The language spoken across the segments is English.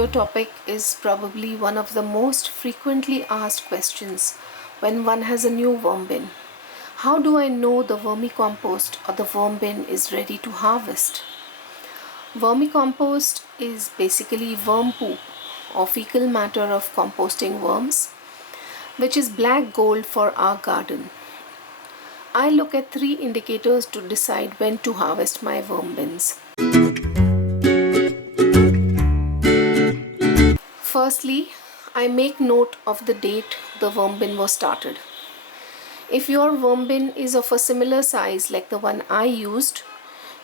video topic is probably one of the most frequently asked questions when one has a new worm bin. How do I know the vermicompost or the worm bin is ready to harvest? Vermicompost is basically worm poop or fecal matter of composting worms, which is black gold for our garden. I look at 3 indicators to decide when to harvest my worm bins. Firstly, I make note of the date the worm bin was started. If your worm bin is of a similar size like the one I used,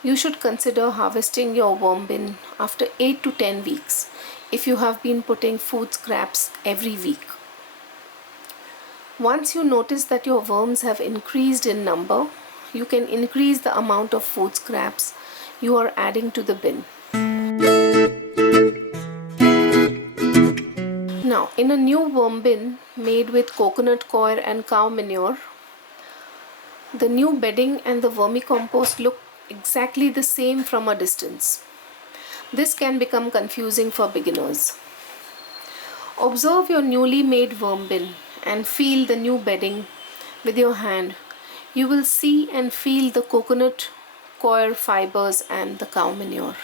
you should consider harvesting your worm bin after 8 to 10 weeks if you have been putting food scraps every week. Once you notice that your worms have increased in number, you can increase the amount of food scraps you are adding to the bin. Now, in a new worm bin made with coconut coir and cow manure, the new bedding and the vermicompost look exactly the same from a distance. This can become confusing for beginners. Observe your newly made worm bin and feel the new bedding with your hand. You will see and feel the coconut coir fibers and the cow manure.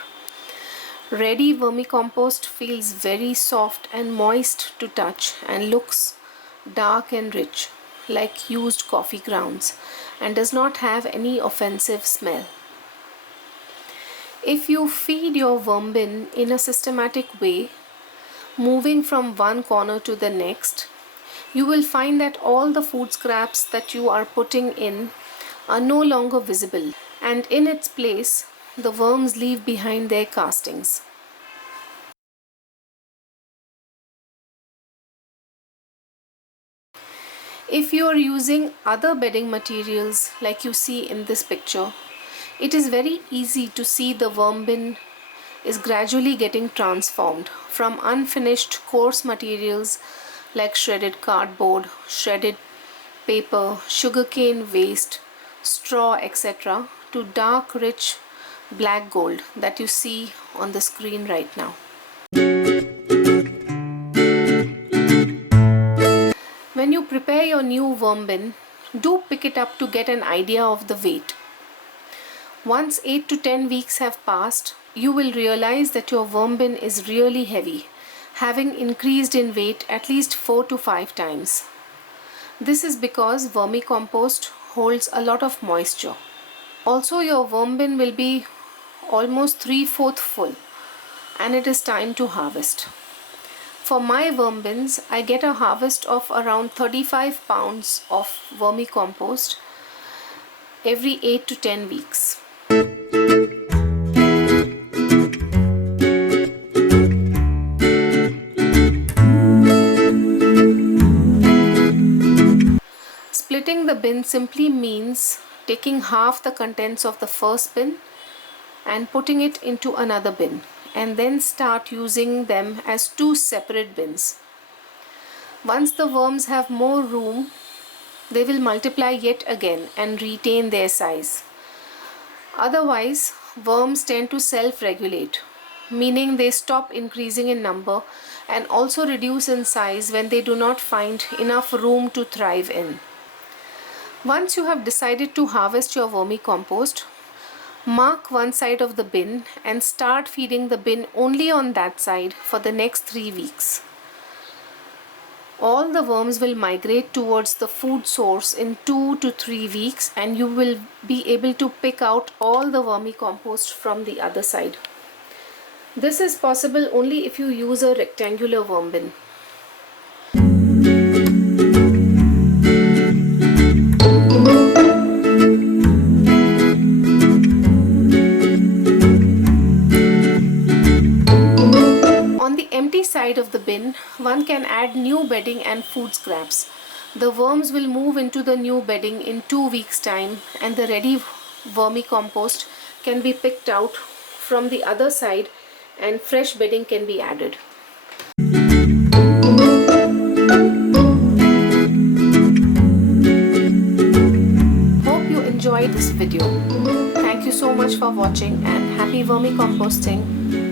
Ready vermicompost feels very soft and moist to touch and looks dark and rich like used coffee grounds and does not have any offensive smell. If you feed your worm bin in a systematic way, moving from one corner to the next, you will find that all the food scraps that you are putting in are no longer visible, and in its place, the worms leave behind their castings. If you are using other bedding materials like you see in this picture, it is very easy to see the worm bin is gradually getting transformed from unfinished coarse materials like shredded cardboard, shredded paper, sugarcane waste, straw, etc. to dark, rich black gold that you see on the screen right now. When you prepare your new worm bin, do pick it up to get an idea of the weight. Once 8 to 10 weeks have passed, you will realize that your worm bin is really heavy, having increased in weight at least 4 to 5 times. This is because vermicompost holds a lot of moisture. Also, your worm bin will be almost 3/4 full and it is time to harvest. For my worm bins, I get a harvest of around 35 pounds of vermicompost every 8 to 10 weeks. Splitting the bin simply means taking half the contents of the first bin and putting it into another bin, and then start using them as 2 separate bins. Once the worms have more room, they will multiply yet again and retain their size. Otherwise, worms tend to self-regulate, meaning they stop increasing in number and also reduce in size when they do not find enough room to thrive in. Once you have decided to harvest your vermicompost, mark one side of the bin and start feeding the bin only on that side for the next 3 weeks. All the worms will migrate towards the food source in 2 to 3 weeks, and you will be able to pick out all the vermicompost from the other side. This is possible only if you use a rectangular worm bin. Side of the bin, one can add new bedding and food scraps. The worms will move into the new bedding in 2 weeks time, and the ready vermicompost can be picked out from the other side and fresh bedding can be added. Hope you enjoyed this video. Thank you so much for watching and happy vermicomposting.